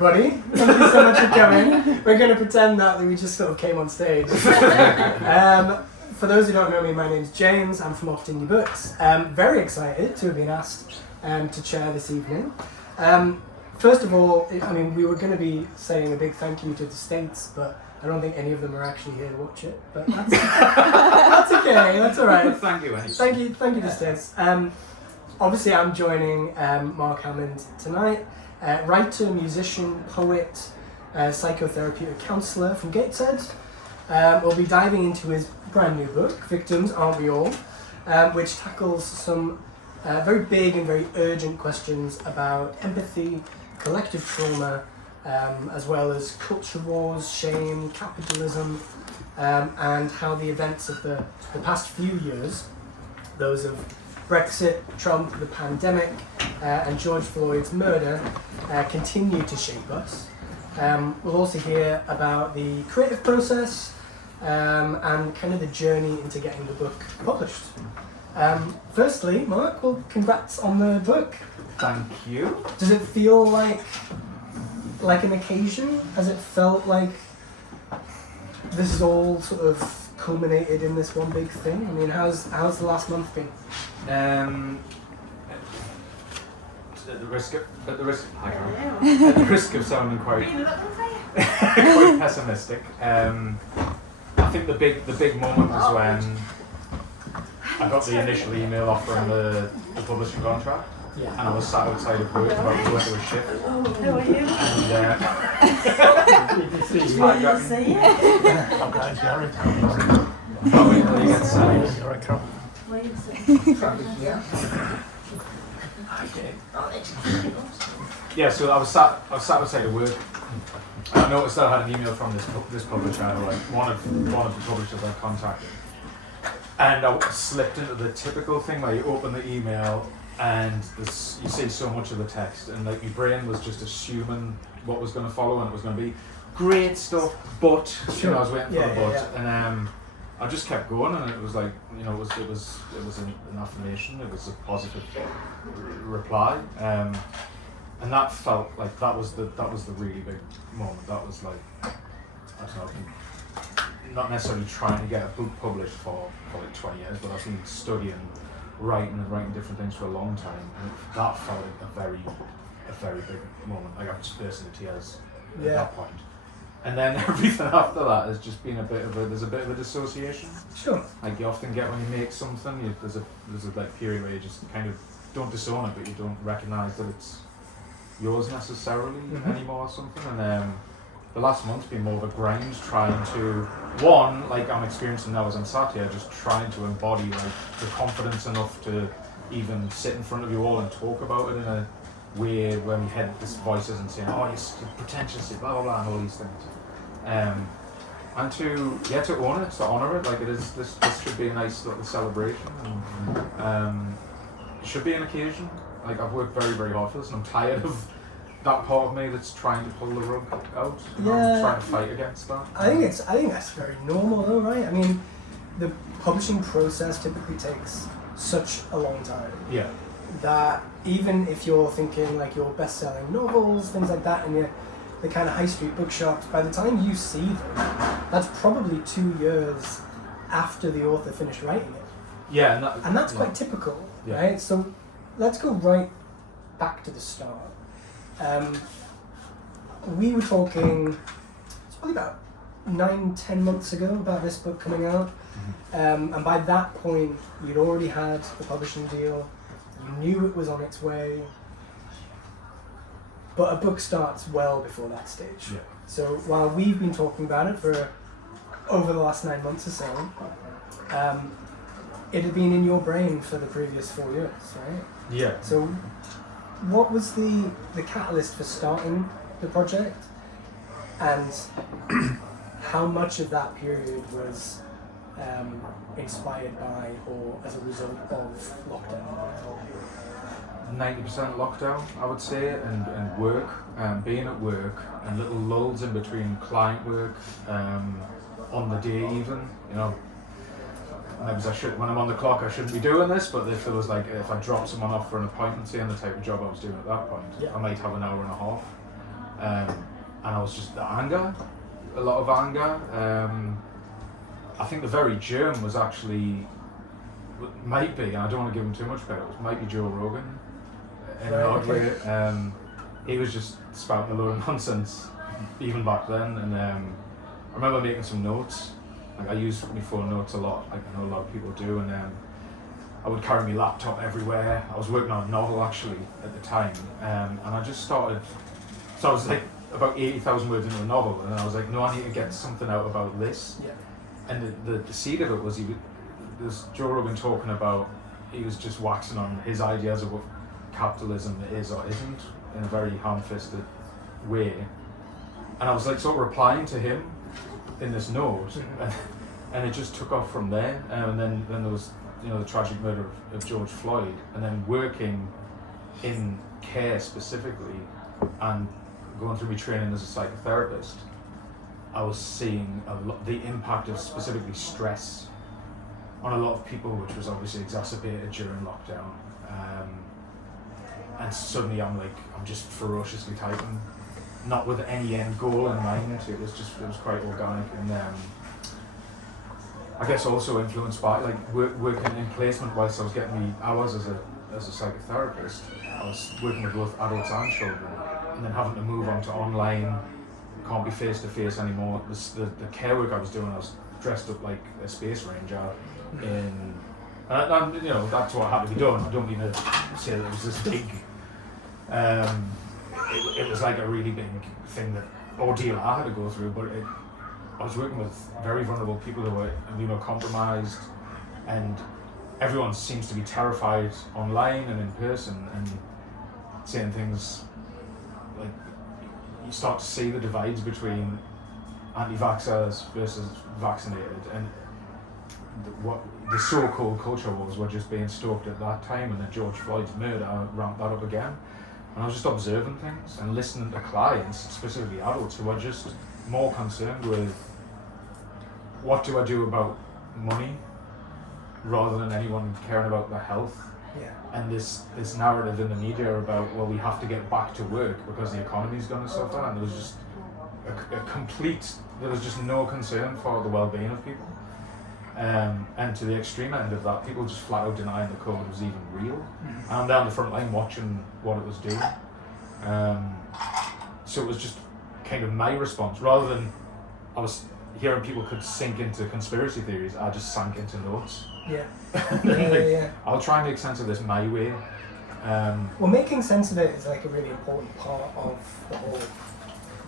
everybody. Thank you so much for coming. We're going to pretend that we just sort of came on stage. For those who don't know me, my name's James. I'm from Often Your Books. Very excited to have been asked to chair this evening. First of all, I mean, we were going to be saying a big thank you to the Staiths, but I don't think any of them are actually here to watch it. But that's, that's okay. That's all right. Thank you, Eddie. Thank you to the Staiths. Obviously, I'm joining Mark Hammond tonight. Writer, musician, poet, psychotherapeutic counsellor from Gateshead. We'll be diving into his brand new book, Victims, Aren't We All?, which tackles some very big and very urgent questions about empathy, collective trauma, as well as culture wars, shame, capitalism, and how the events of the past few years, those of Brexit, Trump, the pandemic, and George Floyd's murder, continue to shape us. We'll also hear about the creative process and kind of the journey into getting the book published. Firstly, Mark, well, congrats on the book. Thank you. Does it feel like an occasion? Has it felt like this is all sort of culminated in this one big thing? I mean, how's the last month been? At the risk of sounding quite pessimistic, I think the big moment was when I got the initial email offering the publishing contract. Yeah. And I was sat outside of work about to go into a shift. How are you? Yeah, so I was sat outside of work. And I noticed that I had an email from this publisher, like one of the publishers I contacted. And I slipped into the typical thing where you open the email and you see so much of the text, and like your brain was just assuming what was going to follow, and it was going to be great stuff, but Sure. I was waiting for the but, yeah. and I just kept going, and it was like, it was an affirmation, it was a positive reply, and that felt like that was the really big moment. That was like, I don't know, not necessarily trying to get a book published for like 20 years, but I've been studying writing different things for a long time, and that felt like a very big moment. Like I just burst into tears at that point. And then everything after that has just been there's a bit of a dissociation. Sure. Like you often get when you make something, there's a like period where you just kind of don't disown it, but you don't recognise that it's yours necessarily anymore or something. And the last month's been more of a grind, trying to, like I'm experiencing now as I'm sat here, just trying to embody like the confidence enough to even sit in front of you all and talk about it in a way when we had these voices and saying, oh, you're pretentious, blah blah blah, and all these things. And to own it, to honour it, like it is. This should be a nice little celebration, and it should be an occasion. Like I've worked very very hard for this, and I'm tired of that part of me that's trying to pull the rug out. I'm trying to fight against that. I think that's very normal though, right? I mean, the publishing process typically takes such a long time. Yeah. That even if you're thinking like your best-selling novels, things like that, and you're the kind of high street bookshops, by the time you see them, that's probably 2 years after the author finished writing it. Yeah, and that's quite typical, right? So let's go right back to the start. We were talking, it's probably about 9-10 months ago about this book coming out, and by that point you'd already had the publishing deal, you knew it was on its way, but a book starts well before that stage. Yeah. So while we've been talking about it for over the last 9 months or so, it had been in your brain for the previous 4 years, right? Yeah. So what was the catalyst for starting the project, and how much of that period was inspired by or as a result of lockdown? 90% lockdown, I would say, and work, being at work, and little lulls in between client work, on the day even, maybe when I'm on the clock I shouldn't be doing this, but if there was like, if I dropped someone off for an appointment, say, and the type of job I was doing at that point, I might have an hour and a half. and I was just a lot of anger. I think the very germ was actually, might be, and I don't want to give him too much credit, it might be Joe Rogan in an odd way. He was just spouting a load of nonsense even back then, and I remember making some notes. Like I use my phone notes a lot, like I know a lot of people do, and I would carry my laptop everywhere. I was working on a novel actually at the time, and I just started, so I was like about 80,000 words into a novel, and I was like, no, I need to get something out about this. Yeah. And the seed of it was there's Joe Rogan talking about, he was just waxing on his ideas of what capitalism is or isn't in a very ham-fisted way. And I was like sort of replying to him in this note, and it just took off from there. And then there was, you know, the tragic murder of George Floyd, and then working in care specifically and going through my training as a psychotherapist, I was seeing the impact of specifically stress on a lot of people, which was obviously exacerbated during lockdown. And suddenly I'm just ferociously typing, not with any end goal in mind. It was quite organic, and I guess also influenced by like working in placement whilst I was getting me hours as a psychotherapist. I was working with both adults and children, and then having to move on to online. Can't be face to face anymore. The care work I was doing, I was dressed up like a space ranger, and you know, that's what had to be done. I don't mean to say that it was this big. It was like a really big thing, that ordeal I had to go through, but I was working with very vulnerable people who were immunocompromised, and everyone seems to be terrified online and in person, and saying things like, you start to see the divides between anti-vaxxers versus vaccinated, and what the so-called culture wars were just being stoked at that time, and then George Floyd's murder ramped that up again. And I was just observing things and listening to clients, specifically adults, who are just more concerned with what do I do about money rather than anyone caring about their health. Yeah. And this narrative in the media about, well, we have to get back to work because the economy is going to suffer, and there was just there was just no concern for the well-being of people. And to the extreme end of that, people just flat out denying the COVID was even real. And I'm down the front line watching what it was doing. So it was just kind of my response. Rather than I was hearing people could sink into conspiracy theories, I just sank into notes. Yeah. Yeah. I'll try and make sense of this my way. Well, making sense of it is like a really important part of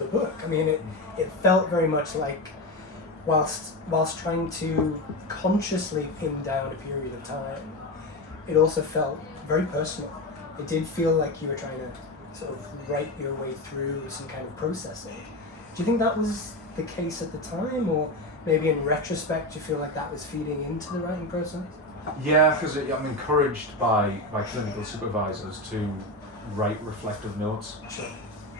the book. I mean, it felt very much like, whilst trying to consciously pin down a period of time, it also felt very personal. It did feel like you were trying to sort of write your way through some kind of processing. Do you think that was the case at the time, or maybe in retrospect you feel like that was feeding into the writing process? Yeah, because I'm encouraged by clinical supervisors to write reflective notes. Sure.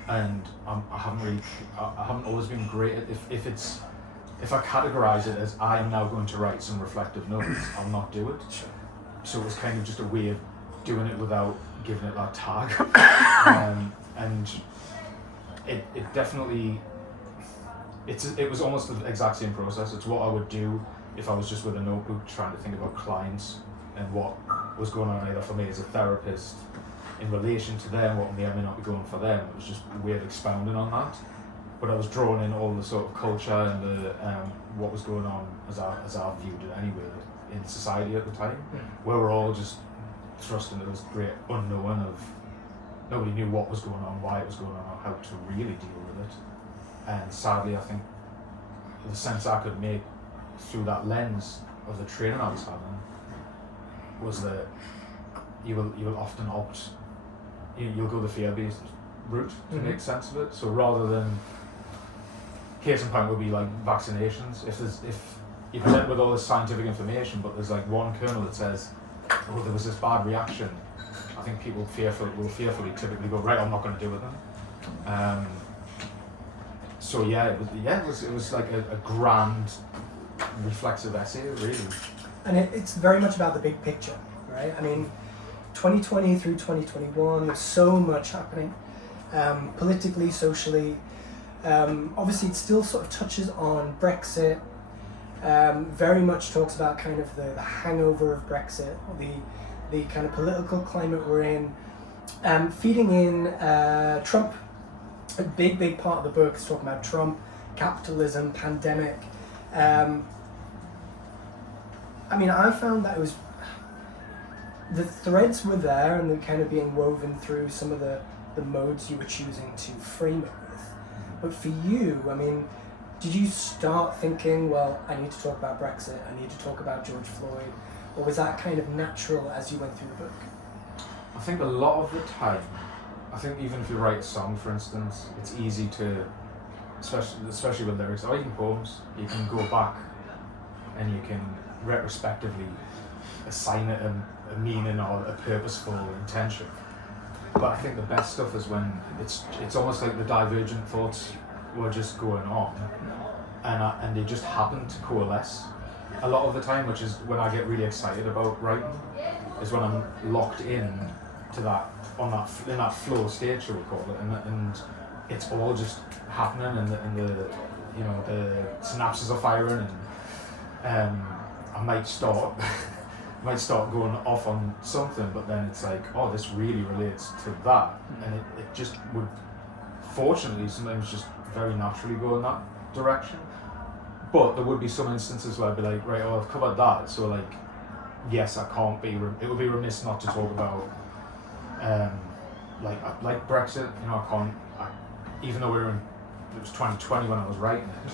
And I haven't always been great at if I categorise it as I am now going to write some reflective notes, I'll not do it. Sure. So it was kind of just a way of doing it without giving it that tag. And it definitely, it was almost the exact same process. It's what I would do if I was just with a notebook trying to think about clients and what was going on either for me as a therapist in relation to them, what may or may not be going for them. It was just a way of expounding on that. But I was drawing in all the sort of culture and the what was going on as I viewed it anyway in society at the time, where we're all just thrust into this great unknown of nobody knew what was going on, why it was going on, or how to really deal with it. And sadly, I think the sense I could make through that lens of the training I was having was that you will often opt, you'll go the fear-based route to make sense of it. So rather than, case in point would be like vaccinations. If you present with all this scientific information, but there's like one kernel that says, oh, there was this bad reaction, I think people will fearfully typically go, right, I'm not going to do it then. So it was like a grand reflexive essay, really. And it's very much about the big picture, right? I mean, 2020 through 2021, there's so much happening. politically, socially. Obviously, it still sort of touches on Brexit. Very much talks about kind of the hangover of Brexit, the kind of political climate we're in. Feeding in Trump. A big part of the book is talking about Trump, capitalism, pandemic. I mean, I found that it was, the threads were there and they're kind of being woven through some of the modes you were choosing to frame it with. But for you, I mean, did you start thinking, well, I need to talk about Brexit, I need to talk about George Floyd, or was that kind of natural as you went through the book? I think a lot of the time, I think even if you write a song, for instance, it's easy to, especially with lyrics or even poems, you can go back and you can retrospectively assign it a meaning or a purposeful intention. But I think the best stuff is when it's almost like the divergent thoughts were just going on, and they just happen to coalesce. A lot of the time, which is when I get really excited about writing, is when I'm locked in to that in that flow state, shall we call it, and it's all just happening, and the synapses are firing, and I might start going off on something, but then it's like, oh, this really relates to that, and it just would, fortunately, sometimes just very naturally go in that direction. But there would be some instances where I'd be like, right, oh, I've covered that, so like, yes, I can't be, it would be remiss not to talk about, like Brexit, you know, even though it was 2020 when I was writing it,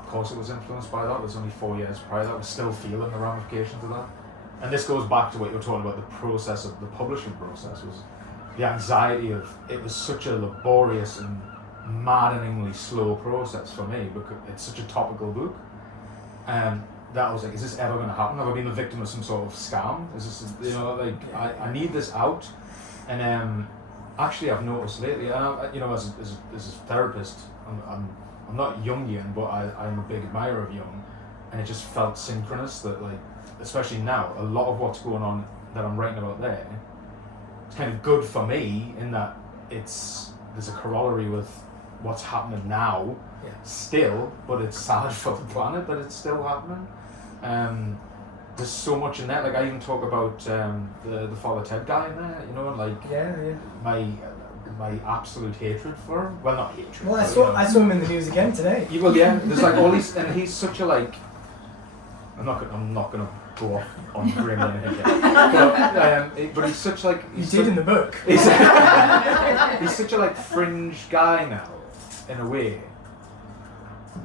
of course it was influenced by that. It was only 4 years prior to that. I was still feeling the ramifications of that. And this goes back to what you were talking about, the process of the publishing process, was the anxiety of, it was such a laborious and maddeningly slow process for me, because it's such a topical book. That I was like, is this ever going to happen? Have I been the victim of some sort of scam? Is this, you know, like, I need this out. And actually I've noticed lately, and you know, as a therapist, I'm not Jungian, but I'm a big admirer of Jung, and it just felt synchronous that, like, especially now, a lot of what's going on that I'm writing about there, it's kind of good for me in that there's a corollary with what's happening now, still, but it's sad for the planet that it's still happening. There's so much in there. Like, I even talk about the Father Ted guy in there, you know, and like my absolute hatred for him. Well, not hatred. Well, I saw him in the news again today. Well, yeah. There's like all these, and he's such a, like, I'm not gonna go off on grim or anything, but he's such like you did in the book. He's such a, like, fringe guy now, in a way.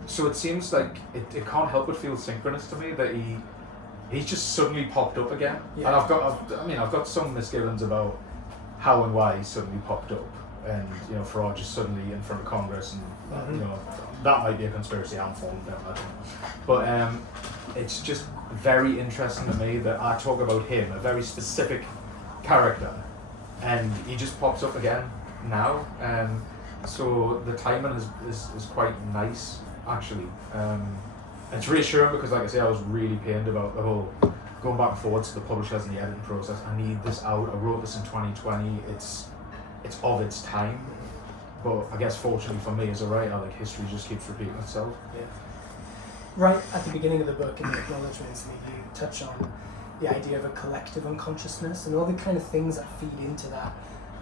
So it seems like it can't help but feel synchronous to me that he's just suddenly popped up again. Yeah. And I've got some misgivings about how and why he suddenly popped up, and, you know, Farage just suddenly in front of Congress, and you know, that might be a conspiracy I'm falling down, I don't know. But it's just very interesting to me that I talk about him, a very specific character, and he just pops up again now. So the timing is quite nice, actually. It's reassuring because, like I say, I was really pained about the whole going back and forwards to the publishers and the editing process. I need this out. I wrote this in 2020. It's of its time. But I guess fortunately for me as a writer, like, history just keeps repeating itself. Yeah. Right at the beginning of the book, in the acknowledgements, you touch on the idea of a collective unconsciousness and all the kind of things that feed into that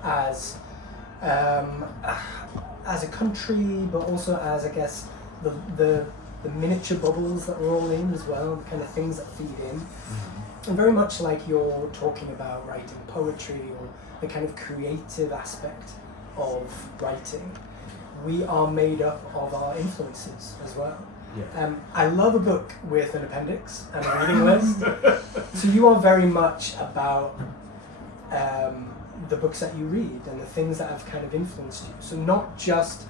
as a country, but also as, I guess, the miniature bubbles that we're all in as well, the kind of things that feed in. Mm-hmm. And very much like you're talking about writing poetry or the kind of creative aspect of writing, we are made up of our influences as well. Yeah. I love a book with an appendix and a reading list. So you are very much about the books that you read and the things that have kind of influenced you. So not just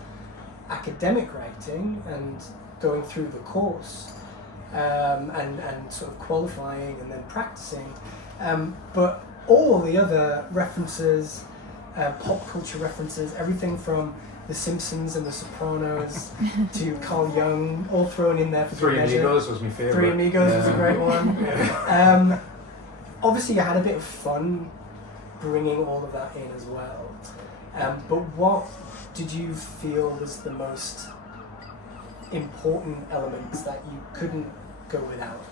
academic writing and going through the course and sort of qualifying and then practicing, but all the other references, pop culture references, everything from The Simpsons and The Sopranos to Carl Jung, all thrown in there for Three Amigos was my favourite. Three Amigos was a great one. Obviously, you had a bit of fun bringing all of that in as well. But what did you feel was the most important elements that you couldn't go without?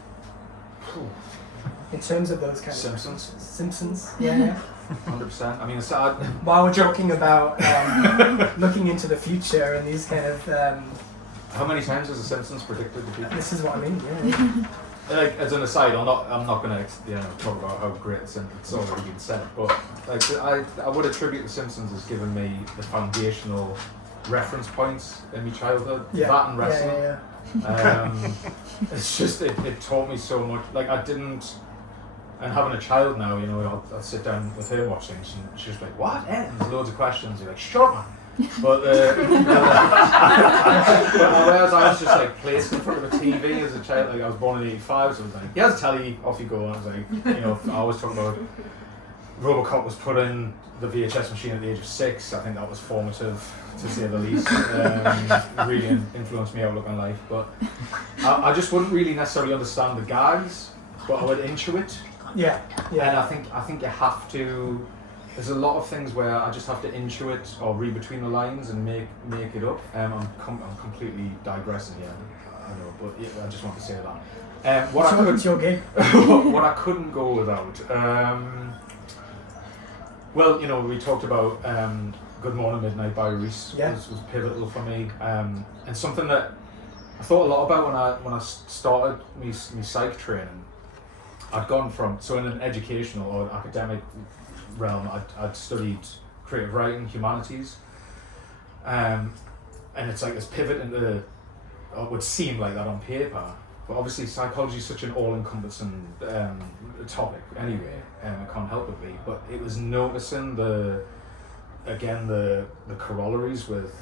In terms of those kind of Simpsons. Simpsons, yeah. 100%. I mean, it's sad. While we're talking about looking into the future and these kind of... How many times has The Simpsons predicted the future? This is what I mean, yeah. Like, as an aside, I'm not going to talk about how great it's already been said, but like I would attribute The Simpsons as giving me the foundational reference points in my childhood. Yeah. That and wrestling. Yeah. It's just it taught me so much. Like I didn't. And having a child now, I'll sit down with her watching, and she's like, "What?" And there's loads of questions. You're like, "Shut up, man." But whereas I was just like placed in front of a TV as a child, like I was born in '85, so I was like, "Here's a telly, off you go." And I was like, I always talk about RoboCop was put in the VHS machine at the age of 6. I think that was formative, to say the least. Really influenced me outlook on life. But I just wouldn't really necessarily understand the gags, but I would intuit. Yeah. And I think you have to. There's a lot of things where I just have to intuit or read between the lines and make it up. I'm completely digressing here, I know, but yeah, I just want to say that. What's your gig? What I couldn't go without. Well, we talked about Good Morning Midnight by Reese was pivotal for me, and something that I thought a lot about when I started my psych training. I'd gone from, so in an educational or academic realm, I'd studied creative writing, humanities, and it's like this pivot into, or it would seem like that on paper, but obviously psychology is such an all-encompassing topic anyway, and it can't help but be, but it was noticing the corollaries with,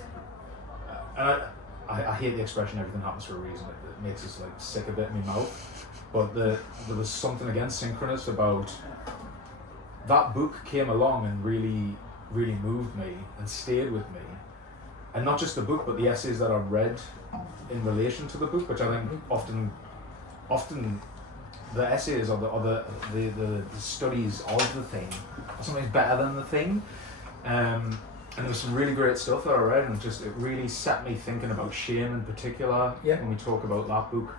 and I hate the expression everything happens for a reason, it makes us like sick a bit in my mouth. But there was something again synchronous about that book came along and really, really moved me and stayed with me. And not just the book, but the essays that I read in relation to the book, which I think often the essays or the studies of the thing are sometimes better than the thing. And there was some really great stuff that I read, and it really set me thinking about shame in particular when we talk about that book.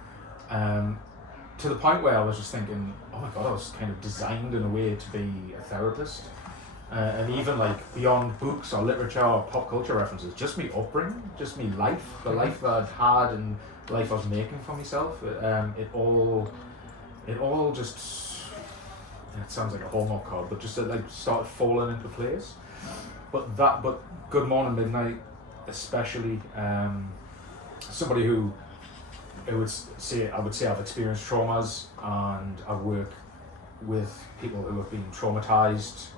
To the point where I was just thinking, oh my God, I was kind of designed in a way to be a therapist. And even like beyond books or literature or pop culture references, just me upbringing, just me life, the life that I'd had and the life I was making for myself. It all just, it sounds like a Hallmark card, but just like started falling into place. But Good Morning Midnight, especially, somebody who I would say I've experienced traumas, and I work with people who have been traumatized,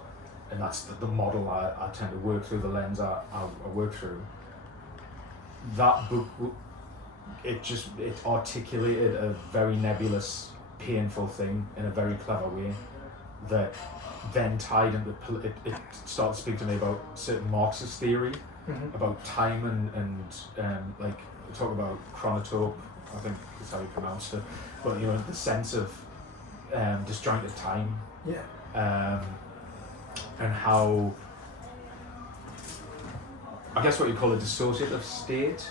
and that's the model I tend to work through, the lens I work through. That book, it articulated a very nebulous, painful thing in a very clever way that then tied into, it started to speak to me about certain Marxist theory, about time and like talk about chronotope, I think that's how you pronounce it, but the sense of disjointed time, and how I guess what you call a dissociative state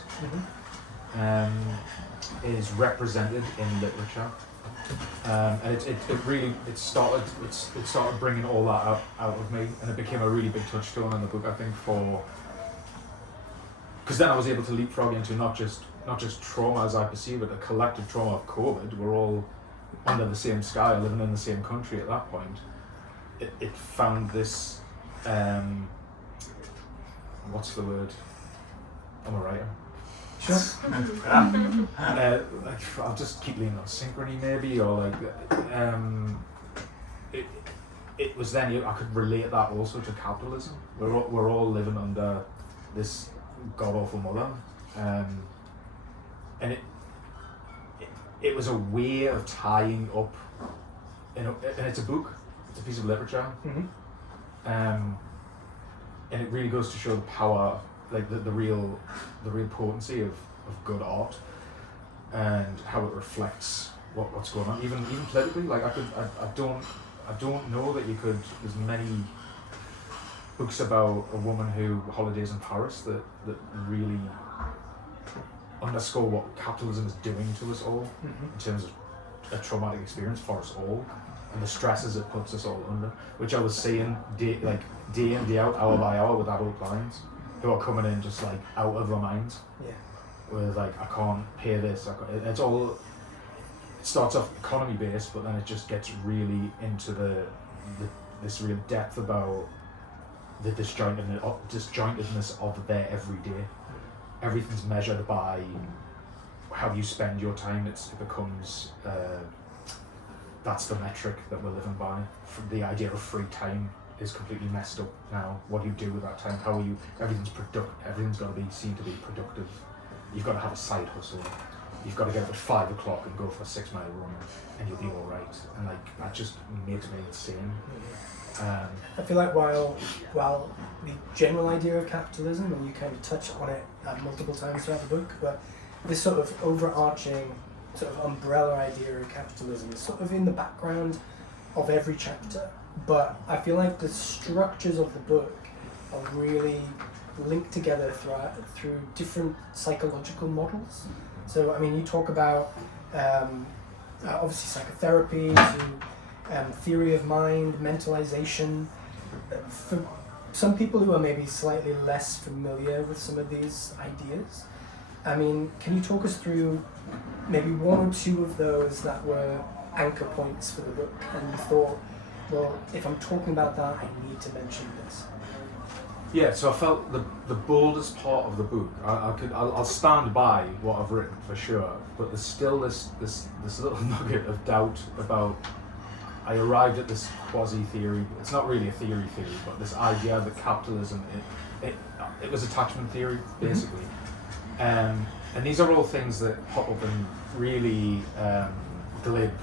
is represented in literature, and it started bringing all that out of me, and it became a really big touchstone in the book, I think, because then I was able to leapfrog into not just trauma as I perceive it, a collective trauma of COVID. We're all under the same sky, living in the same country at that point. It found this, what's the word? I'm a writer. Sure. I'll just keep leaning on synchrony maybe, or it was then I could relate that also to capitalism. We're all living under this god awful mother, and it was a way of tying up, and it's a book, it's a piece of literature, and it really goes to show the power, like the real potency of good art, and how it reflects what's going on, even politically. Like I don't know that you could. There's many books about a woman who holidays in Paris that really underscore what capitalism is doing to us all in terms of a traumatic experience for us all and the stresses it puts us all under, which I was seeing day in, day out, hour by hour with adult clients who are coming in just like out of their minds. Yeah. With like, I can't pay this. It's all. It starts off economy based, but then it just gets really into this real depth about the disjointedness of their everyday. Everything's measured by how you spend your time. It becomes that's the metric that we're living by. The idea of free time is completely messed up now. What do you do with that time? How are you? Everything's got to be seen to be productive. You've got to have a side hustle. You've got to get up at 5 o'clock and go for a 6 mile run, and you'll be all right. And like that just makes me insane. I feel like while the general idea of capitalism, and you kind of touch on it multiple times throughout the book, but this sort of overarching sort of umbrella idea of capitalism is sort of in the background of every chapter. But I feel like the structures of the book are really linked together through different psychological models. So, I mean, you talk about obviously psychotherapy, to theory of mind, mentalization. For some people who are maybe slightly less familiar with some of these ideas, I mean, can you talk us through maybe one or two of those that were anchor points for the book, and you thought, well, if I'm talking about that, I need to mention this? Yeah, so I felt the boldest part of the book. I'll stand by what I've written for sure, but there's still this little nugget of doubt about. I arrived at this quasi theory. It's not really a theory, but this idea that capitalism it was attachment theory basically, and these are all things that pop up in really glib,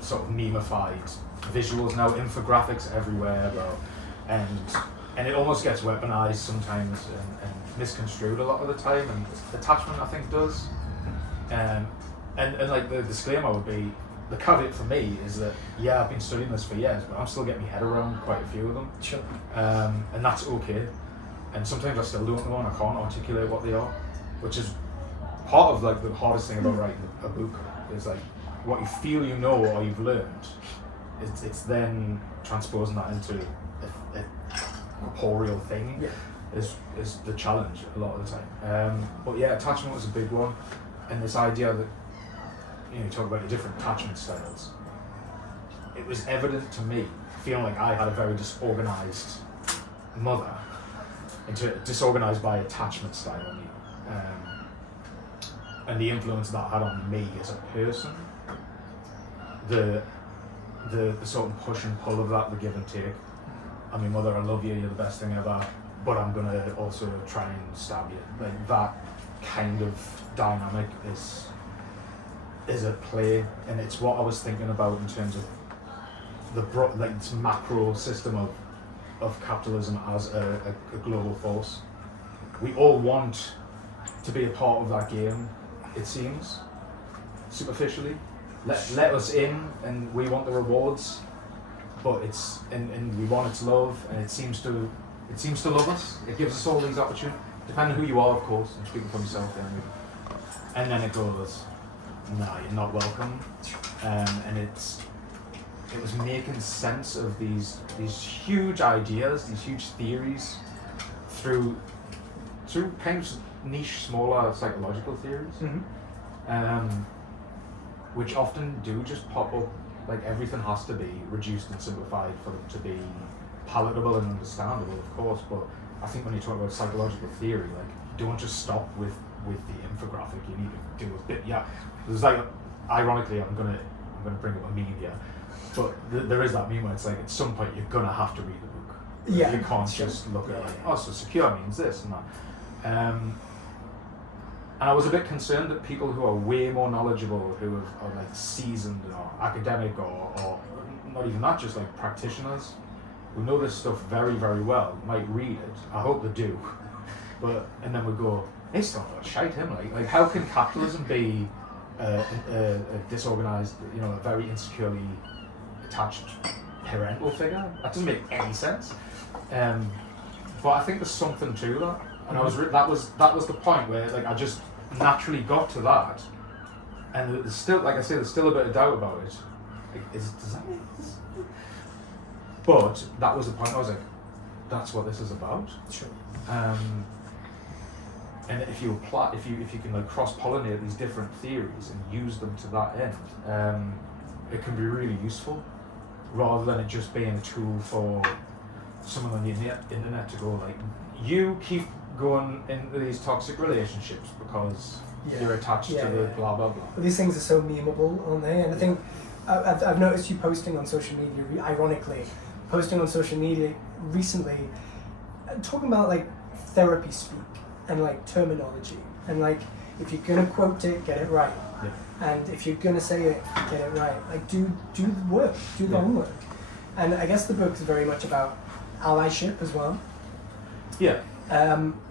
sort of memeified visuals now, infographics everywhere, and it almost gets weaponized sometimes and misconstrued a lot of the time, and attachment I think does. And like the disclaimer would be, the caveat for me is that, yeah, I've been studying this for years, but I'm still getting my head around quite a few of them. Sure. And that's okay. And sometimes I still don't know and I can't articulate what they are, which is part of like the hardest thing about writing a book, is like what you feel you know or you've learned, it's then transposing that into a corporeal thing. is the challenge a lot of the time. But yeah, attachment was a big one, and this idea that, you talk about the different attachment styles. It was evident to me, feeling like I had a very disorganized mother, disorganized by attachment style, and the influence that had on me as a person. The sort of push and pull of that, the give and take. I mean, mother, I love you, you're the best thing ever, but I'm gonna also try and stab you. Like that kind of dynamic is at play, and it's what I was thinking about in terms of this macro system of capitalism as a global force. We all want to be a part of that game, it seems, superficially. Let us in, and we want the rewards, but and we want its love, and it seems to love us. It gives us all these opportunities, depending on who you are, of course. I'm speaking for myself then. And then it goes, no, you're not welcome. And it was making sense of these huge ideas, these huge theories, through kind of niche, smaller psychological theories. Which often do just pop up, like everything has to be reduced and simplified for it to be palatable and understandable, of course, but I think when you talk about psychological theory, like, don't just stop with the infographic, you need to do a bit, there's like, ironically, I'm gonna bring up a meme here, but there is that meme where it's like, at some point you're gonna have to read the book. Yeah. You can't just look at it like, oh, so secure means this and that. And I was a bit concerned that people who are way more knowledgeable, who are like seasoned or academic or not even that, just like practitioners, who know this stuff very, very well, might read it. I hope they do. And then we go, it's not a shite him. Like how can capitalism be a disorganized, a very insecurely attached parental figure? That doesn't make any sense. but I think there's something to that, and that was the point where like I just naturally got to that, and there's still, like I say, there's still a bit of doubt about it. Like, does that make sense? But that was the point. I was like, that's what this is about. Sure. And if you can like cross-pollinate these different theories and use them to that end, it can be really useful, rather than it just being a tool for someone on the internet to go like, you keep going into these toxic relationships because you're attached to the blah blah blah. Well, these things are so memeable, aren't they? And I think I've noticed you posting on social media, ironically, posting on social media recently, talking about like therapy speak and like terminology, and like if you're gonna quote it, get it right, and if you're gonna say it, get it right. Like do the work, do the homework. And I guess the book is very much about allyship as well. Yeah.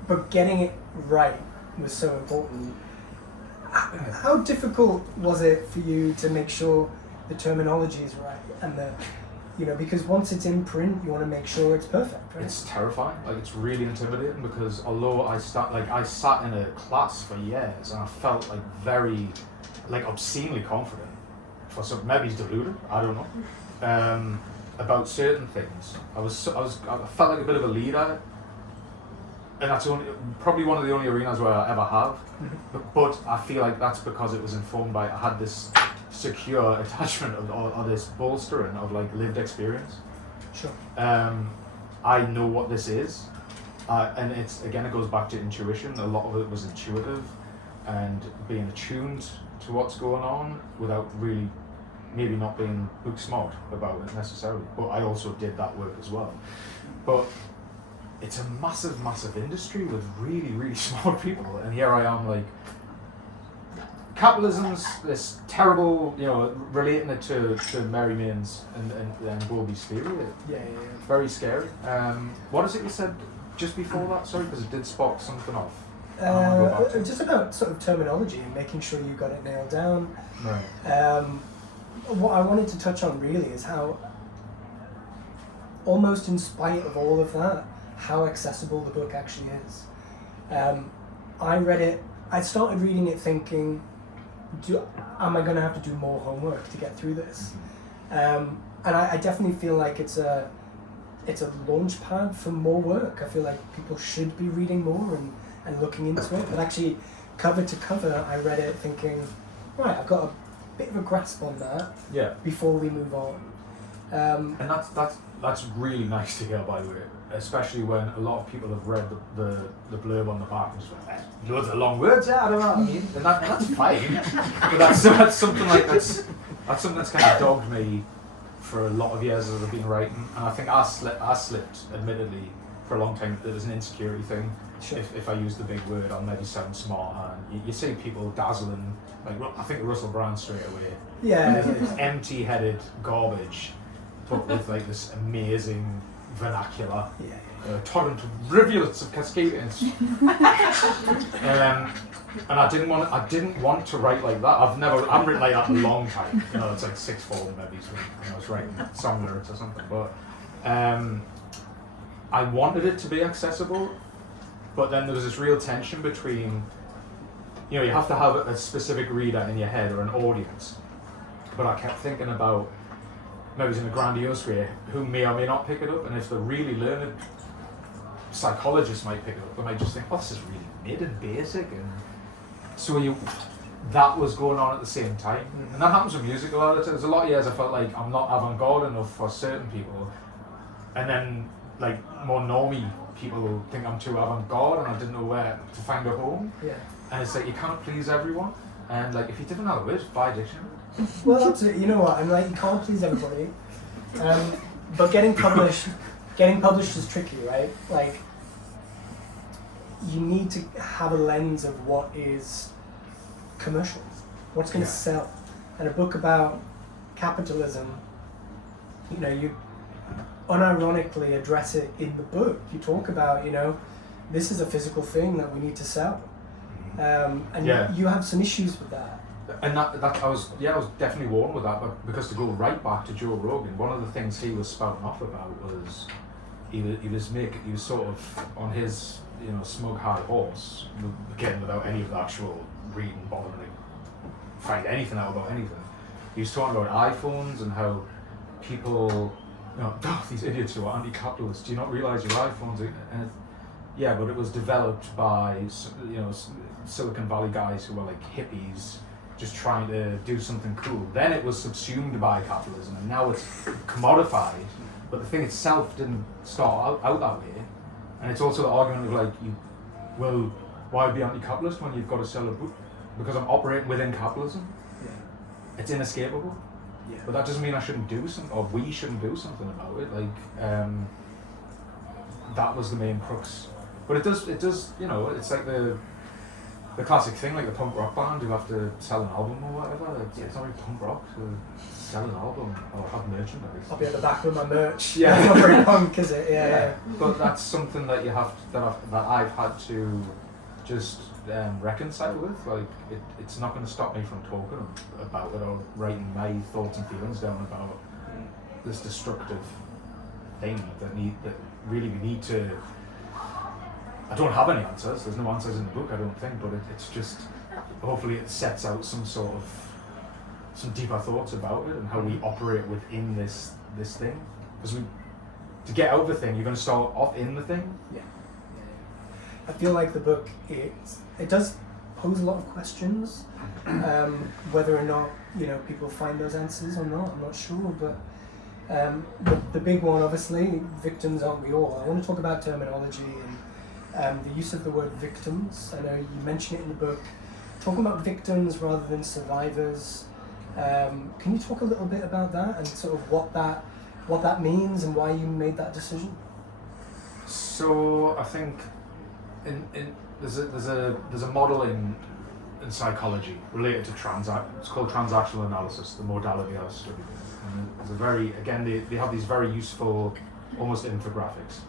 But getting it right was so important. How difficult was it for you to make sure the terminology is right, and because once it's in print, you want to make sure it's perfect, right? It's terrifying. Like, it's really intimidating, because although I sat in a class for years and I felt like very, like, obscenely confident, maybe he's deluded, I don't know, about certain things. I felt like a bit of a leader, and that's probably one of the only arenas where I ever have. But I feel like that's because it was informed by, I had this secure attachment or this bolstering of like lived experience. Sure. I know what this is, and it goes back to intuition. A lot of it was intuitive and being attuned to what's going on without really, maybe not being book smart about it necessarily. But I also did that work as well. But it's a massive, massive industry with really, really smart people, and here I am like, capitalism's this terrible, relating it to Mary Main's and Bowlby's theory. Very scary. What is it you said just before that? Sorry, because it did spark something off. Just about sort of terminology and making sure you got it nailed down. Right. What I wanted to touch on really is how, almost in spite of all of that, how accessible the book actually is. I read it, I started reading it thinking, am I going to have to do more homework to get through this? And I definitely feel like it's a launch pad for more work. I feel like people should be reading more and looking into it. But actually, cover to cover, I read it thinking, right, I've got a bit of a grasp on that. Yeah. Before we move on. And that's really nice to hear, by the way. Especially when a lot of people have read the blurb on the back and just like, loads of long words, I don't know what I mean. And that's fine. But that's something that's kind of dogged me for a lot of years as I've been writing. And I think I slipped, admittedly, for a long time. There was an insecurity thing. Sure. If I use the big word, I'll maybe sound smart. And you see people dazzling, like I think Russell Brand straight away. Yeah. It's empty-headed garbage, but with like this amazing vernacular, torrent of rivulets of cascades. And I didn't want to write like that. I've written like that in a long time. It's like sixth form maybe when I was writing song lyrics or something. But I wanted it to be accessible, but then there was this real tension between, you have to have a specific reader in your head or an audience. But I kept thinking about, maybe in a grandiose way, who may or may not pick it up, and if the really learned psychologists might pick it up, they might just think, oh, this is really mid and basic, and so that was going on at the same time. And that happens with music a lot of the time. There's a lot of years I felt like I'm not avant-garde enough for certain people, and then like more normie people think I'm too avant-garde, and I didn't know where to find a home. Yeah. And it's like, you can't please everyone, and like if you didn't know the words, buy a dictionary. Well, absolutely. You know what? I'm like, you can't please everybody, but getting published is tricky, right? Like, you need to have a lens of what is commercial, what's going to sell, and a book about capitalism. You unironically address it in the book. You talk about, this is a physical thing that we need to sell, and you have some issues with that. And I was definitely warned with that, but because to go right back to Joe Rogan, one of the things he was spouting off about was he was sort of on his smug high horse, again without any of the actual reading, bothering to find anything out about anything. He was talking about iPhones and how people, these idiots who are anti-capitalist, do you not realise your iPhones are, yeah, but it was developed by Silicon Valley guys who were like hippies, just trying to do something cool. Then it was subsumed by capitalism, and now it's commodified. But the thing itself didn't start out that way. And it's also the argument of like, why be anti-capitalist when you've got to sell a book? Because I'm operating within capitalism. Yeah. It's inescapable. Yeah. But that doesn't mean I shouldn't do something, or we shouldn't do something about it. Like, that was the main crux. But it does, it's like the classic thing, like the punk rock band who have to sell an album or whatever. It's not really punk rock to sell an album or have merchandise. I'll be at the back with my merch. Yeah. It's not very punk, is it? Yeah. But that's something that that I've had to just reconcile with. Like, it's not going to stop me from talking about it or writing my thoughts and feelings down about this destructive thing that really we need to. I don't have any answers. There's no answers in the book, I don't think. But it's just, hopefully, it sets out some some deeper thoughts about it and how we operate within this thing. Because to get out of the thing, you're going to start off in the thing. Yeah. I feel like the book it does pose a lot of questions, whether or not people find those answers or not. I'm not sure, but the big one, obviously, victims aren't we all. I want to talk about terminology and the use of the word victims. I know you mention it in the book. Talking about victims rather than survivors. Can you talk a little bit about that and sort of what that means and why you made that decision? So I think there's a model in psychology related to it's called transactional analysis, the modality I studied. And there's they have these very useful, almost infographics.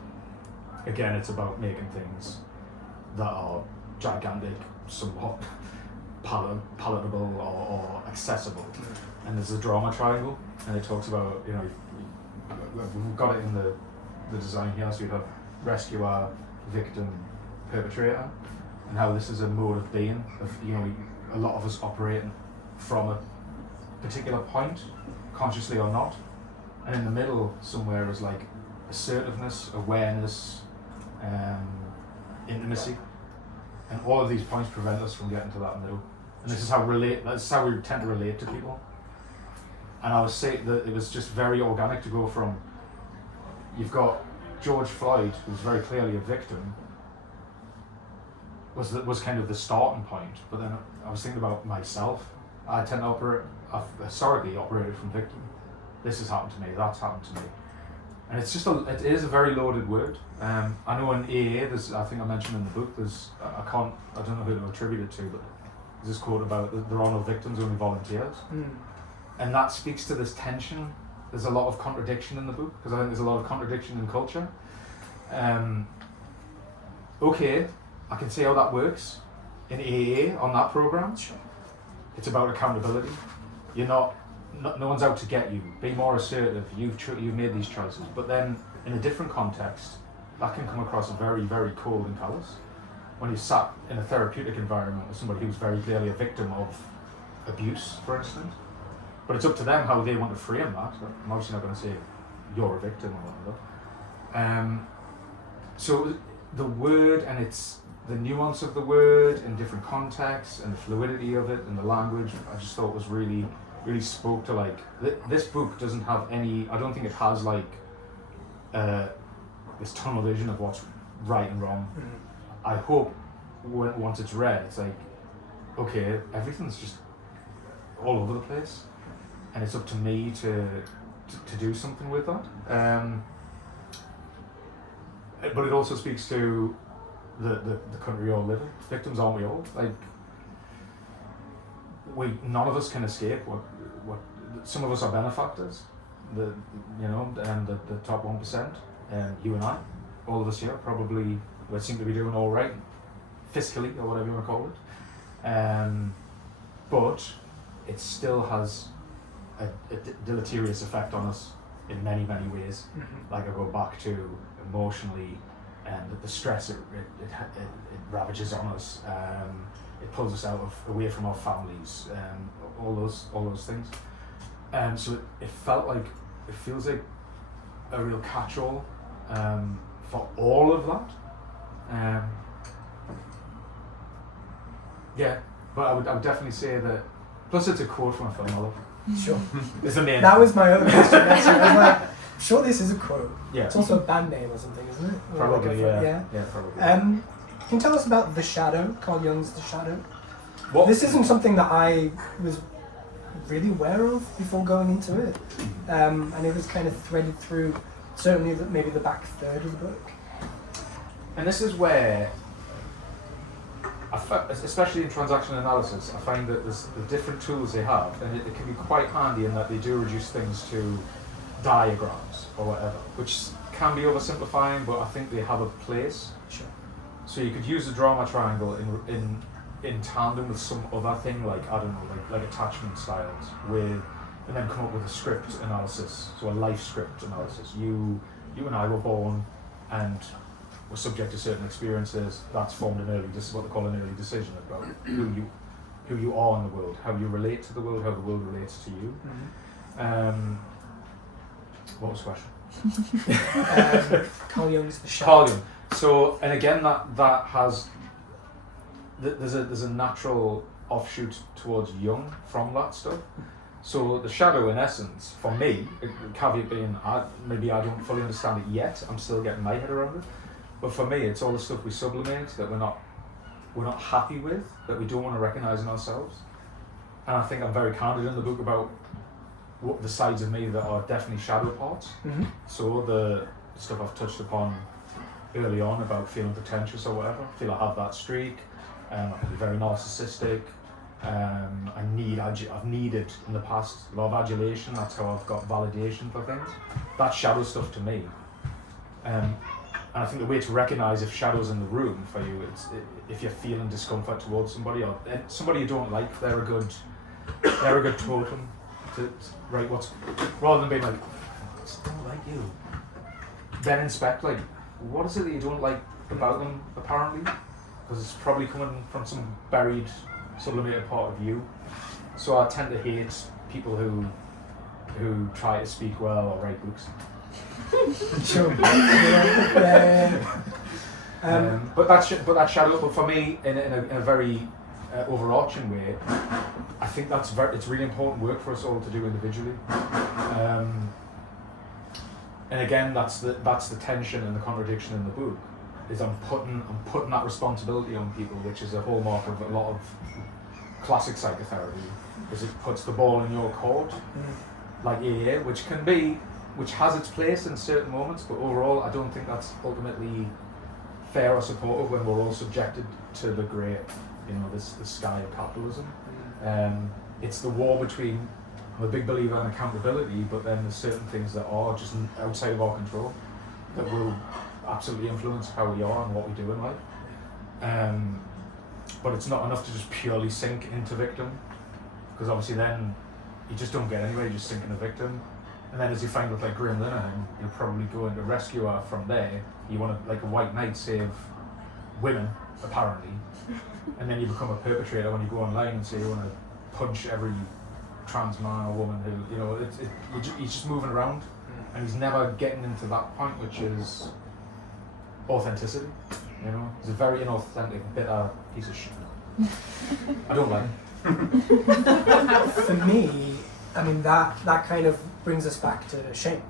Again, it's about making things that are gigantic, somewhat palatable or accessible. And there's a drama triangle, and it talks about, we've got it in the design here, so you have rescuer, victim, perpetrator, and how this is a mode of being, a lot of us operating from a particular point, consciously or not. And in the middle somewhere is like assertiveness, awareness, intimacy, and all of these points prevent us from getting to that middle. And this is how we tend to relate to people. And I would say that it was just very organic to go from, you've got George Floyd, who's very clearly a victim, was kind of the starting point. But then I was thinking about myself. I've historically operated from victim. This has happened to me, that's happened to me. And it's just it is a very loaded word. I know in AA, I think I mentioned in the book, I don't know who to attribute it to, but there's this quote about there are no victims, only volunteers. And that speaks to this tension. There's a lot of contradiction in the book, because I think there's a lot of contradiction in culture. Okay, I can see how that works in AA on that program. Sure. It's about accountability. You're no one's out to get you. Be more assertive. You've made these choices. But then, in a different context, that can come across very, very cold and callous. When you sat in a therapeutic environment with somebody who's very clearly a victim of abuse, for instance. But it's up to them how they want to frame that. I'm obviously not going to say you're a victim or whatever. So the word and the nuance of the word in different contexts and the fluidity of it and the language, I just thought was really spoke to, like, this book doesn't have any, I don't think it has like this tunnel vision of what's right and wrong. I hope once it's read, it's like, okay, everything's just all over the place, and it's up to me to do something with that. But it also speaks to the country we all live in. Victims aren't we all? Like, none of us can escape what some of us are benefactors, the top 1%, you and I, all of us here probably seem to be doing all right fiscally or whatever you want to call it, but it still has a deleterious effect on us in many, many ways. Like I go back to emotionally, and the stress it ravages on us. It pulls us away from our families. All those things. So it feels like a real catch-all for all of that. Yeah, but I would definitely say that. Plus, it's a quote from a film I love. Sure. It's a name. That was my other question. Actually. I was like, sure, this is a quote. Yeah. It's also a band name or something, isn't it? Or Probably, like yeah. Yeah, probably. Can you tell us about The Shadow, Carl Jung's The Shadow? What? This isn't something that I was really aware of before going into it, and it was kind of threaded through, certainly maybe the back third of the book. And this is where, especially in transaction analysis, I find that there's the different tools they have, and it can be quite handy in that they do reduce things to diagrams or whatever, which can be oversimplifying, but I think they have a place. Sure. So you could use the drama triangle in tandem with some other thing, like I don't know, like attachment styles, and then come up with a script analysis, so a life script analysis. You and I were born, and we're subject to certain experiences. That's formed what they call an early decision about who you are in the world, how you relate to the world, how the world relates to you. What was the question? Carl Jung's The Shadow. Carl Jung. So, and again, that has there's a natural offshoot towards Jung from that stuff. So the shadow, in essence, for me, the caveat being, maybe I don't fully understand it yet. I'm still getting my head around it. But for me, it's all the stuff we sublimate that we're not happy with, that we don't want to recognise in ourselves. And I think I'm very candid in the book about what the sides of me that are definitely shadow parts. So the stuff I've touched upon early on about feeling pretentious or whatever, I feel I have that streak. I can be very narcissistic. I've needed in the past a lot of adulation. That's how I've got validation for things. That's shadow stuff to me. And I think the way to recognise if shadow's in the room for you, if you're feeling discomfort towards somebody or somebody you don't like, they're a good totem to write rather than being like, I just don't like you. Then inspect, like, what is it that you don't like about them apparently? Because it's probably coming from some buried, sublimated part of you. So I tend to hate people who try to speak well or write books. Sure. But that shadow. But for me, in a very overarching way, I think it's really important work for us all to do individually. And again, that's the tension and the contradiction in the book. Is I'm putting that responsibility on people, which is a hallmark of a lot of classic psychotherapy, is it puts the ball in your court, like AA, which has its place in certain moments, but overall I don't think that's ultimately fair or supportive when we're all subjected to the great, the sky of capitalism. It's the war between, I'm a big believer in accountability, but then there's certain things that are just outside of our control that will absolutely influence how we are and what we do in life. But it's not enough to just purely sink into victim, because obviously then you just don't get anywhere, you just sink in a victim. And then as you find with like Graham Linehan, you're probably going to rescue her from there. You want to, like a white knight, save women, apparently. And then you become a perpetrator when you go online and say you want to punch every trans man or woman who, he's just moving around. And he's never getting into that point, which is authenticity. He's a very inauthentic, bitter piece of shit. I don't like him. For me, I mean that kind of brings us back to shame.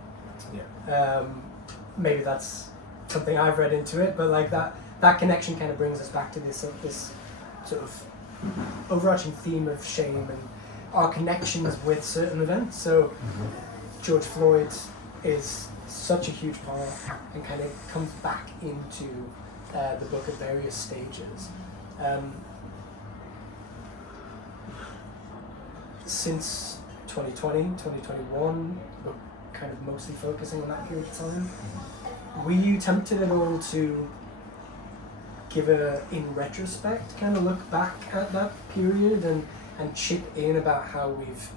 Yeah. Maybe that's something I've read into it, but like that connection kind of brings us back to this sort of overarching theme of shame and our connections with certain events. So George Floyd is such a huge part and kind of comes back into the book at various stages. Since 2020, 2021, but kind of mostly focusing on that period of time, were you tempted at all to give in retrospect, kind of look back at that period and chip in about how we've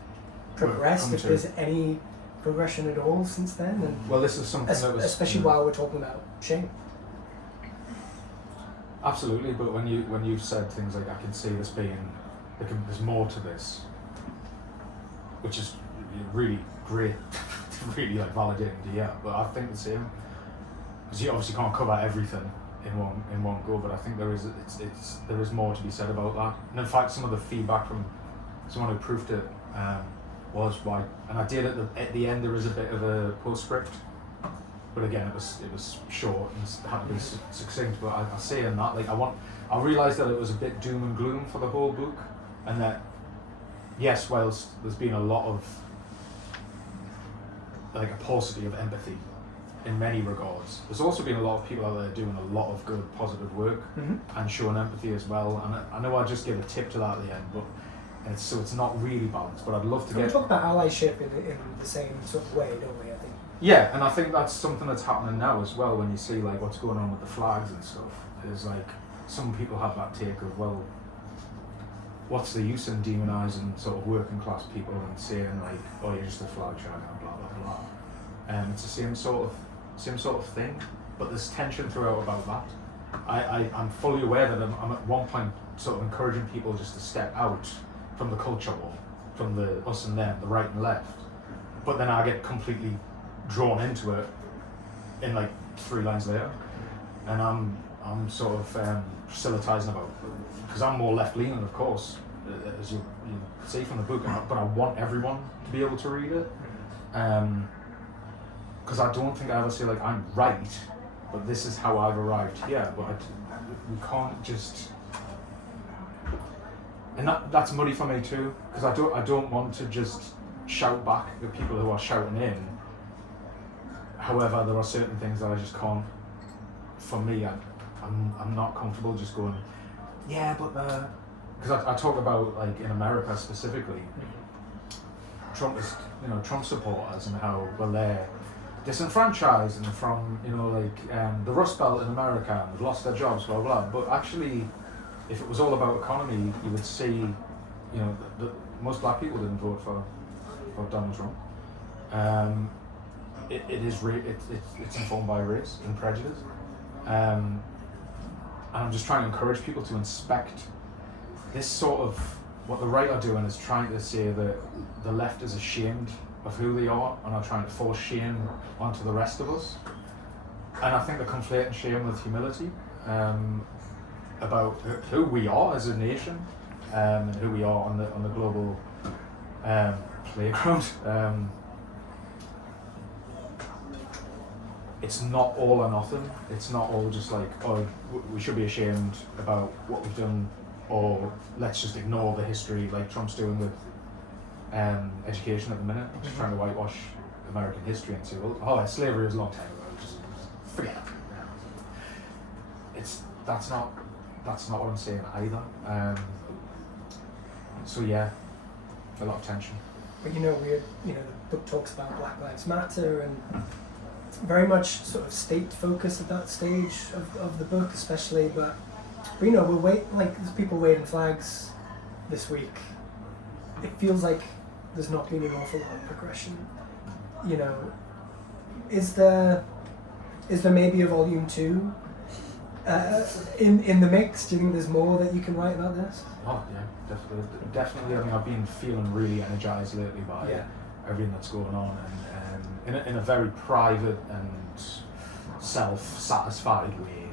progressed, if there's any progression at all since then? And Well, this is something that was especially while we're talking about shame. Absolutely, but when you've said things like I can see this being, there's more to this, which is really great, really like validating to hear. But I think the same, because you obviously can't cover everything in one go. But I think there is more to be said about that. And in fact, some of the feedback from someone who proofed it was why, and I did at the end there is a bit of a postscript. But again, it was short and had to be succinct. But I say in that, like I realised that it was a bit doom and gloom for the whole book, and that yes, whilst there's been a lot of like a paucity of empathy in many regards, there's also been a lot of people out there doing a lot of good, positive work and showing empathy as well. And I know I just give a tip to that at the end, but it's not really balanced. But I'd love to We talk about allyship in the same sort of way, don't we? I think. Yeah, and I think that's something that's happening now as well when you see like what's going on with the flags and stuff. Is like some people have that take of, well, what's the use in demonising sort of working class people and saying like, oh, you're just a flag shagger, blah blah blah. And it's the same sort of thing, but there's tension throughout about that. I'm fully aware that I'm at one point sort of encouraging people just to step out from the culture war, from the us and them, the right and left. But then I get completely drawn into it in like 3 lines later, and I'm sort of proselytizing about, because I'm more left leaning, of course, as you see from the book, but I want everyone to be able to read it, because I don't think I ever say like I'm right, but this is how I've arrived here. But we can't just, and that's muddy for me too, because I don't want to just shout back at people who are shouting in. However, there are certain things that I just can't. For me, I'm not comfortable just going, yeah, but because I talk about like in America specifically, Trump supporters and how well they're disenfranchised and from the Rust Belt in America and they've lost their jobs, blah blah. But actually, if it was all about economy, you would see, that most black people didn't vote for Donald Trump. It's informed by race and prejudice, and I'm just trying to encourage people to inspect this sort of what the right are doing is trying to say that the left is ashamed of who they are and are trying to force shame onto the rest of us. And I think they're conflating shame with humility about who we are as a nation and who we are on the global playground. It's not all or nothing. It's not all just like, oh, we should be ashamed about what we've done, or let's just ignore the history like Trump's doing with education at the minute, just trying to whitewash American history and say, well, slavery was a long time ago. Just forget it. That's not what I'm saying either. So yeah, a lot of tension. But the book talks about Black Lives Matter and very much sort of state focus at that stage of the book, especially. But we're there's people waving flags this week. It feels like there's not been an awful lot of progression. Is there maybe a volume 2 in the mix? Do you think there's more that you can write about this? Oh yeah, definitely. I mean, I've been feeling really energized lately by everything that's going on, and in a very private and self-satisfied way,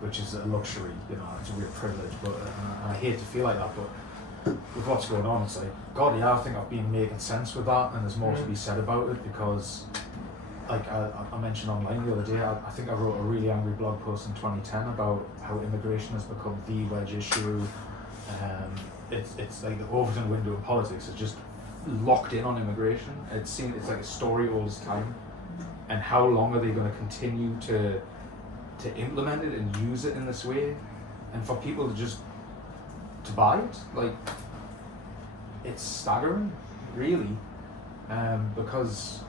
which is a luxury. It's a real privilege. But I hate to feel like that, but with what's going on, it's like, God, yeah, I think I've been making sense with that, and there's more to be said about it, because like I mentioned online the other day, I think I wrote a really angry blog post in 2010 about how immigration has become the wedge issue. It's like the Overton window in politics is just locked in on immigration. It's like a story all this time, and how long are they going to continue to implement it and use it in this way, and for people to just to buy it? Like, it's staggering, really, because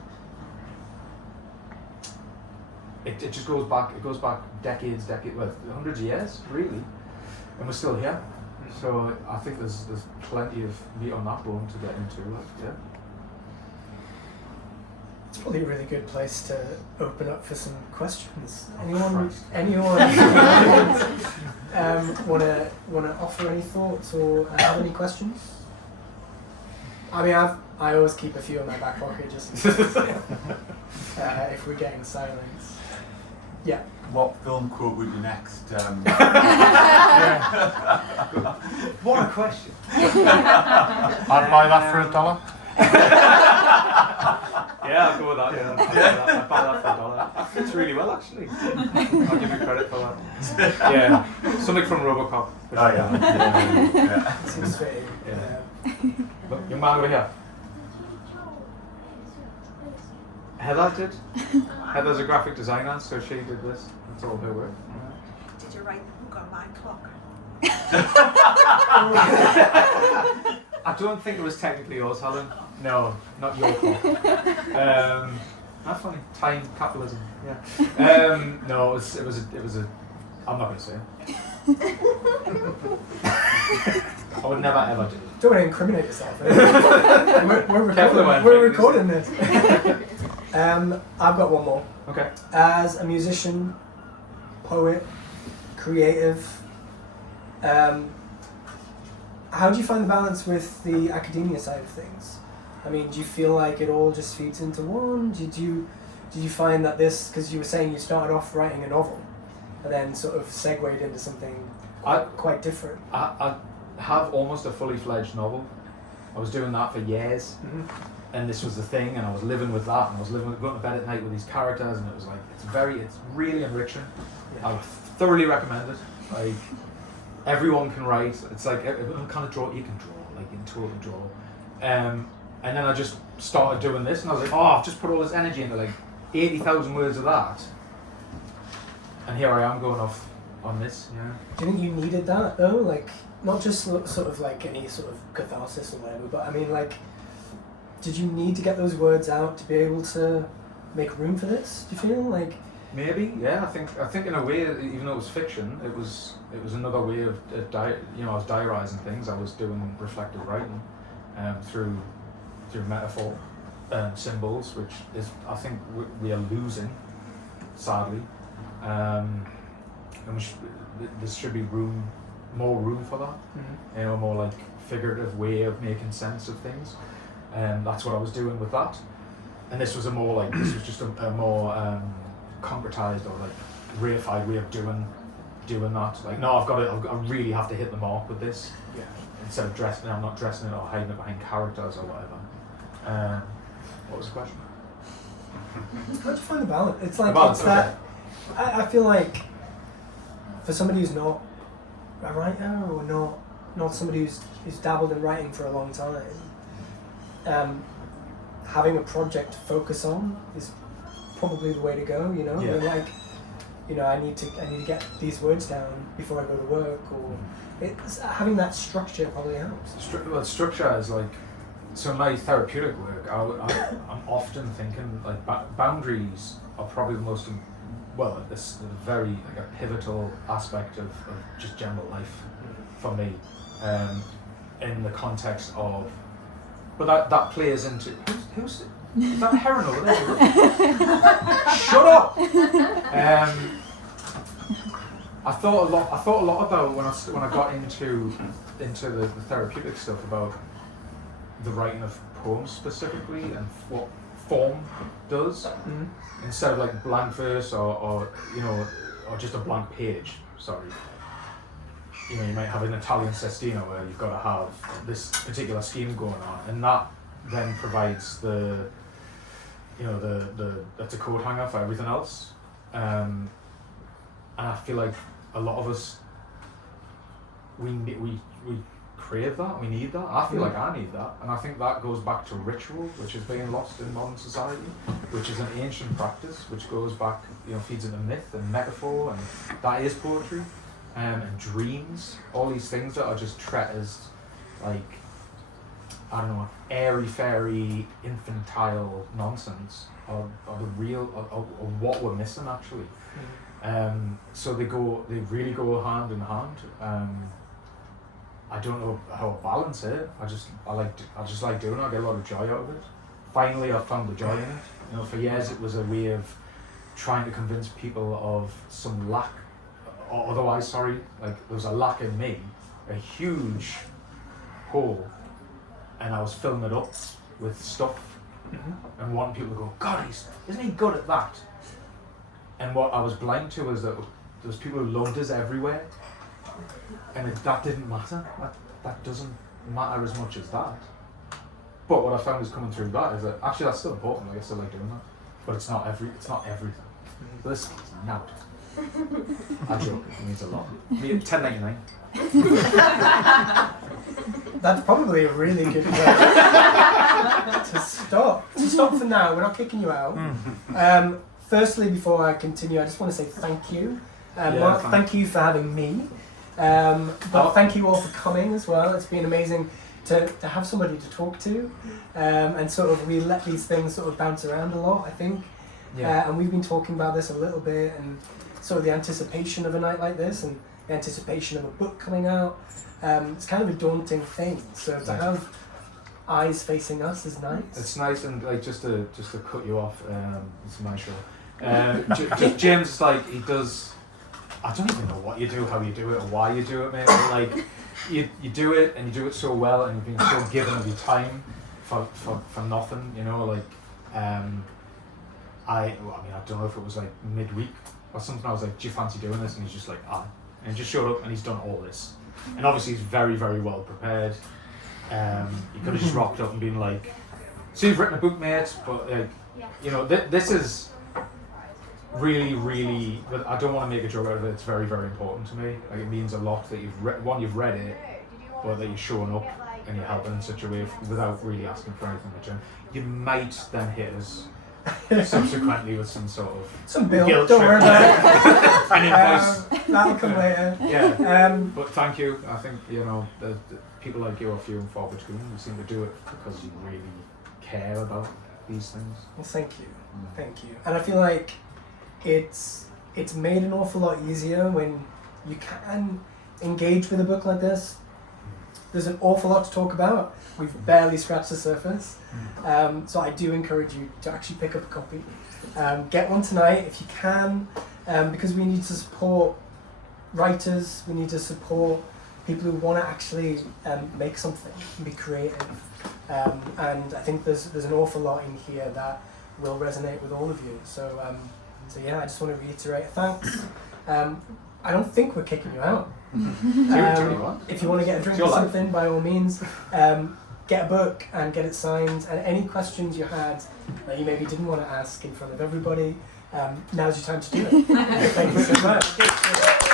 it just goes back decades, well, hundreds of years, really, and we're still here. So I think there's plenty of meat on that bone to get into, like, yeah. It's probably a really good place to open up for some questions. Oh, Anyone Christ. want to offer any thoughts or have any questions? I mean, I always keep a few in my back pocket just in case, if we're getting silence. Yeah. What film quote would you next? What a question. I'd buy that for $1. Yeah, I'll go with that. Yeah, I'll buy that for $1. That fits really well, actually. I'll give you credit for that. Yeah, something from RoboCop. Oh yeah. Seems fitting. Yeah. Look, young man over here. Heather did. Heather's a graphic designer, so she did this. That's all her work. Did you write the book on my clock? I don't think it was technically yours, Helen. No, not your clock. That's funny. Time, capitalism. Yeah. No, it was a. I'm not going to say it. I would never ever do it. Don't want to incriminate yourself. We're recording this. I've got one more. Okay. As a musician, poet, creative, how do you find the balance with the academia side of things? I mean, do you feel like it all just feeds into one? Did you find that this, because you were saying you started off writing a novel and then sort of segued into something quite different? I have almost a fully fledged novel. I was doing that for years. Mm-hmm. And this was the thing, and I was living with that, and I was going to bed at night with these characters, and it was like, it's really enriching. Yeah. I would thoroughly recommend it. Like, everyone can write. It's like, what kind of draw you can draw, like, you can totally draw. And then I just started doing this, and I was like, I've just put all this energy into like 80,000 words of that. And here I am going off on this, yeah. Do you think you needed that though? Like, not just sort of like any sort of catharsis or whatever, but I mean, like, did you need to get those words out to be able to make room for this? Do you feel like? Maybe, yeah. I think in a way, even though it was fiction, it was another way of I was diarising things. I was doing reflective writing, through metaphor, symbols, which is, I think we are losing, sadly, and there should be more room for that. Mm-hmm. You know, more like figurative way of making sense of things. And that's what I was doing with that. And this was just a more concretized or like reified way of doing that. Like, no, I really have to hit the mark with this. Yeah. Instead of I'm not dressing it or hiding it behind characters or whatever. What was the question? How do you find the balance? It's like, balance, it's that, I feel like for somebody who's not a writer or not somebody who's dabbled in writing for a long time, having a project to focus on is probably the way to go, you know? Yeah. You're like, you know, I need to get these words down before I go to work, or having that structure probably helps. Structure is like, so in my therapeutic work, I'm often thinking like boundaries are probably the most, it's a very like a pivotal aspect of just general life for me, in the context of, but that plays into who's is that a heron over there? Shut up! I thought a lot about when I got into the therapeutic stuff about the writing of poems specifically and what form does, instead of like blank verse or just a blank page. Sorry. You know, you might have an Italian sestino where you've got to have this particular scheme going on, and that then provides that's a coat hanger for everything else. And I feel like a lot of us, we crave that, we need that. I feel like I need that, and I think that goes back to ritual, which is being lost in modern society, which is an ancient practice, which goes back, feeds into myth and metaphor, and that is poetry, and dreams, all these things that are just treated as like, I don't know, airy-fairy, infantile nonsense, or the real, or what we're missing actually. So they really go hand in hand. I don't know how to balance it. I just like doing it. I get a lot of joy out of it. finally I've found the joy in it. You know, for years it was a way of trying to convince people of some lack, or otherwise, like there was a lack in me, a huge hole, and I was filling it up with stuff and wanting people to go, God, isn't he good at that? And what I was blind to was that there's people who loved us everywhere, and that didn't matter. That doesn't matter as much as that. But what I found is coming through that is that actually that's still important. Like I still like doing that, but it's not everything. So this is not. I joke. It means a lot. $10.99. That's probably a really good way to stop. To stop for now. We're not kicking you out. Firstly, before I continue, I just want to say thank you. Mark, thank you for having me. But thank you all for coming as well. It's been amazing to have somebody to talk to. And sort of we let these things sort of bounce around a lot, I think. And we've been talking about this a little bit, and sort of the anticipation of a night like this and the anticipation of a book coming out. It's kind of a daunting thing. So to have eyes facing us is nice. It's nice, and like just to cut you off, it's my show. James, like he does. I don't even know what you do, how you do it, or why you do it, mate. But like you do it, and you do it so well, and you've been so given of your time for nothing. You know, like I don't know if it was like midweek or something. I was like, do you fancy doing this? And he's just like, and he just showed up, and he's done all this. And obviously he's very, very well prepared. He could have just rocked up and been like, so you've written a book, mate, but you know, this is really, really, but I don't want to make a joke out of it. It's very, very important to me. Like, it means a lot that you've read it, but that you're showing up and you're helping in such a way without really asking for anything in return. You might then hit us subsequently with some sort of some bill. guilt Don't trip. worry about it. An invoice. That'll come later. Yeah. But thank you. I think, you know, the people like you are few and far between. You seem to do it because you really care about these things. Well, thank you. Thank you. And I feel like it's made an awful lot easier when you can engage with a book like this. There's an awful lot to talk about. We've barely scratched the surface. So I do encourage you to actually pick up a copy. Get one tonight if you can, because we need to support writers, we need to support people who want to actually make something and be creative. And I think there's an awful lot in here that will resonate with all of you. So yeah, I just want to reiterate thanks. I don't think we're kicking you out. If you want to get a drink or something, by all means, get a book and get it signed. And any questions you had that you maybe didn't want to ask in front of everybody, now's your time to do it. Thank you so much.